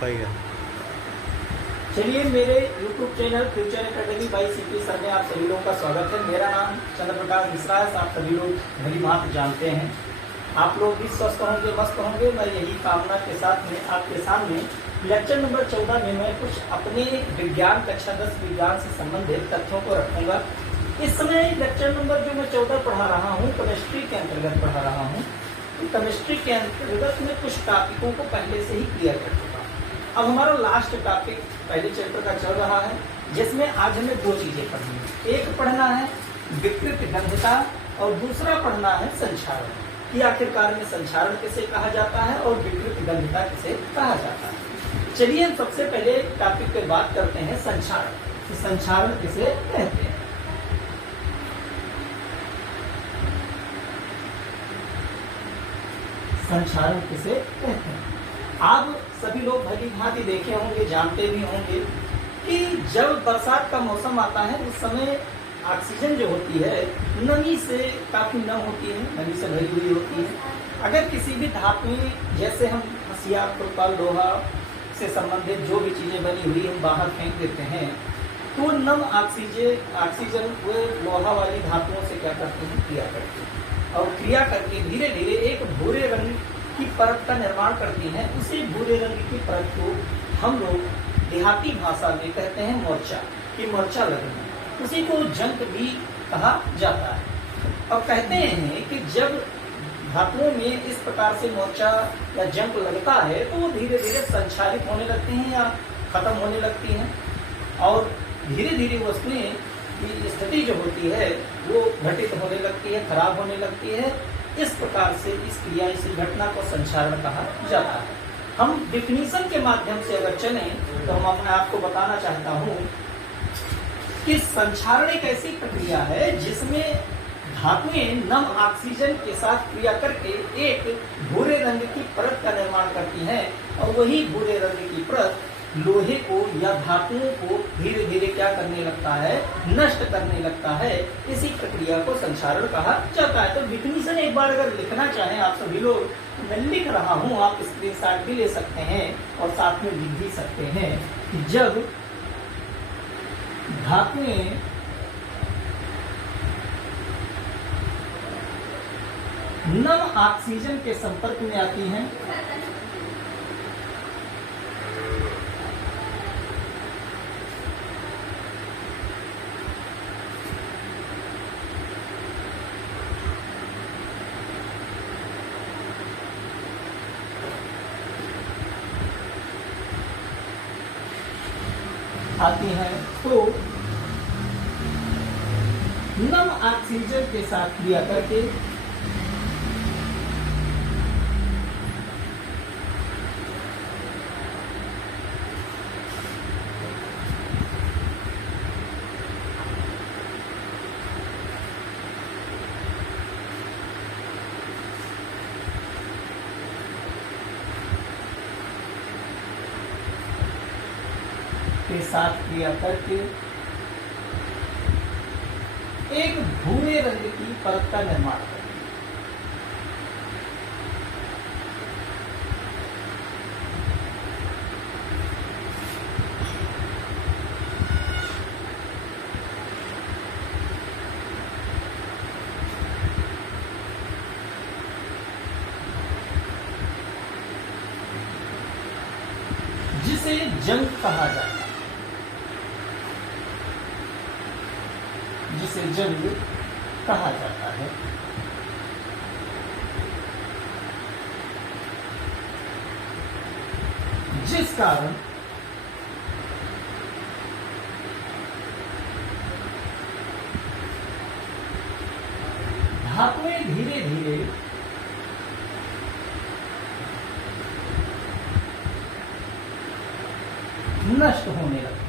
पाएगा। चलिए, मेरे YouTube channel future academy by CP sir में आप सभी लोगों का स्वागत है। मेरा नाम चंद्र प्रकाश मिश्रा है। आप सभी लोग भली भांति जानते हैं। आप लोग भी स्वस्थ होंगे, मस्त होंगे, मैं यही कामना के साथ में आपके सामने लेक्चर नंबर 14 में मैं कुछ अपने विज्ञान कक्षा 10 विज्ञान से संबंधित तथ्यों को रखूंगा। इस समय लेक्चर नंबर जो मैं 14 पढ़ा रहा हूँ, केमिस्ट्री के अंतर्गत पढ़ा रहा हूँ। केमिस्ट्री के अंतर्गत में कुछ टॉपिकों को पहले से ही क्लियर कर चुका। अब हमारा लास्ट टॉपिक पहले चैप्टर का चल रहा है, जिसमें आज हमें दो चीजें पढ़नी है। एक पढ़ना है विकृत गंधता और दूसरा पढ़ना है संक्षारण, कि आखिरकार में संक्षारण किसे कहा जाता है और विकृत गंधता किसे कहा जाता है। चलिए, हम सबसे पहले टॉपिक पे बात करते हैं संक्षारण। संक्षारण किसे कहते हैं? संक्षारण किसे कहते हैं? आप सभी लोग भली भांति देखे होंगे, जानते भी होंगे कि जब बरसात का मौसम आता है उस समय ऑक्सीजन जो होती है नमी से काफी नम होती है, नमी से भरी हुई होती है। अगर किसी भी धातु में, जैसे हम हसिया, खुरपा, लोहा से संबंधित जो भी चीजें बनी हुई हम बाहर फेंक देते हैं, तो नम ऑक्सीजन वो लोहा वाली धातुओं से क्या करते हैं, क्रिया करते हैं और क्रिया करके धीरे धीरे एक भूरे रंग की परत का निर्माण करती हैं। उसी भूरे रंग की परत को हम लोग देहाती भाषा में कहते हैं मोर्चा, कि मोर्चा लगना। उसी को जंक भी कहा जाता है। और कहते हैं कि जब धातुओं में इस प्रकार से मोर्चा या जंक लगता है तो वो धीरे धीरे संक्षारित होने लगते हैं या खत्म होने लगती हैं, और धीरे धीरे वस्तुएं की स्थिति जो होती है वो घटित होने लगती है, खराब होने लगती है। इस प्रकार से इस क्रिया, इस घटना को संक्षारण कहा जाता है। हम डिफिनीशन के माध्यम से अगर चलें तो हम अपने आपको बताना चाहता हूँ कि संक्षारण एक ऐसी प्रक्रिया है जिसमें धातुएं नम ऑक्सीजन के साथ क्रिया करके एक भूरे रंग की परत का निर्माण करती हैं, और वही भूरे रंग की परत लोहे को या धातुओं को धीरे धीरे क्या करने लगता है, नष्ट करने लगता है। इसी प्रक्रिया को संक्षारण कहा जाता है। तो डिफिनीशन एक बार अगर लिखना चाहें आप सभी लोग, मैं लिख रहा हूं, आप स्क्रीनशॉट भी ले सकते हैं और साथ में लिख भी सकते हैं कि जब धातुएं नम ऑक्सीजन के संपर्क में आती हैं, तो नम ऑक्सीजन के साथ क्रिया करके क्रिया करके एक भूरे रंग की परत का निर्माण करते हैं। जिसे जंग कहा जाता है, जिसे जंग कहा जाता है। जिस कारण धातुएं धीरे धीरे नष्ट होने लगती।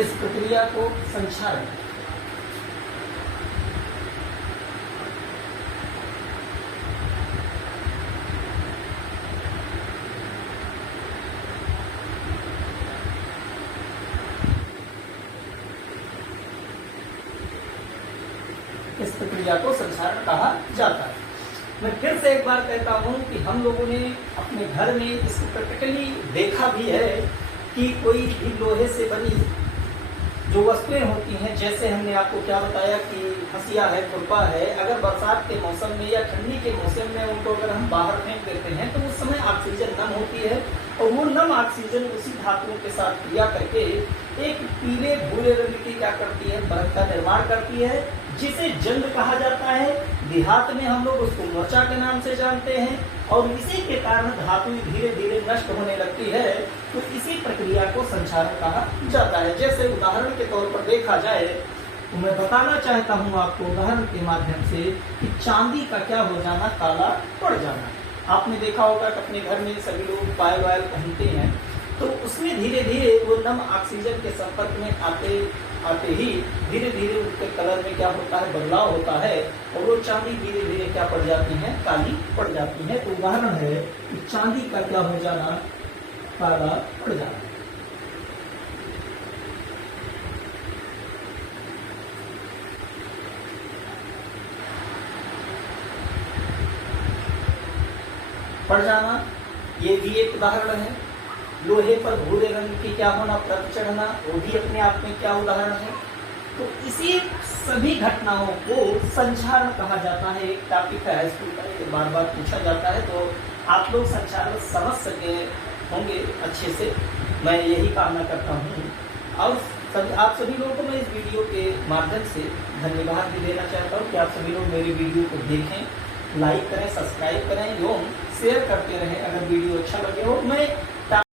इस प्रक्रिया को संक्षारण इस प्रक्रिया को संक्षारण कहा जाता है। मैं फिर से एक बार कहता हूँ कि हम लोगों ने अपने घर में इसको प्रैक्टिकली देखा भी है कि कोई भी लोहे से बनी जो वस्तुएं होती हैं, जैसे हमने आपको क्या बताया कि हंसिया है, खुरपा है, अगर बरसात के मौसम में या ठंडी के मौसम में उनको अगर हम बाहर फेंक देते हैं तो उस समय ऑक्सीजन नम होती है और वो नम ऑक्सीजन उसी धातुओं के साथ क्रिया करके एक पीले भूरे रंग की क्या करती है, परत का निर्माण करती है, जिसे जंग कहा जाता है। देहात में हम लोग उसको मर्चा के नाम से जानते हैं और इसी के कारण धातु धीरे धीरे नष्ट होने लगती है, तो इसी प्रक्रिया को संक्षारण कहा जाता है। जैसे उदाहरण के तौर पर देखा जाए तो मैं बताना चाहता हूँ आपको उदाहरण के माध्यम से कि चांदी का क्या हो जाना, काला पड़ जाना। आपने देखा होगा कि अपने घर में सभी लोग पायल वायल पहनते हैं, तो उसमें धीरे धीरे वो नम ऑक्सीजन के संपर्क में आते ही धीरे धीरे उसके कलर में क्या होता है, बदलाव होता है और वो चांदी धीरे धीरे क्या पड़ जाती है, काली पड़ जाती है। तो उदाहरण है कि चांदी का क्या हो जाना, काला पड़ जाना। पड़ जाना ये भी एक उदाहरण है। लोहे पर भूरे रंग की क्या होना, परत चढ़ना, वो भी अपने आप में क्या उदाहरण है। तो इसी सभी घटनाओं को संक्षारण कहा जाता है। एक टॉपिक है स्कूल का, ये बार बार पूछा जाता है, तो आप लोग संक्षारण समझ सके होंगे अच्छे से, मैं यही कामना करता हूँ। और आप सभी लोगों को मैं इस वीडियो के माध्यम से धन्यवाद भी देना चाहता हूँ कि आप सभी लोग मेरी वीडियो को देखें, लाइक करें, सब्सक्राइब करें एवं शेयर करते रहें। अगर वीडियो अच्छा लगे हो, मैं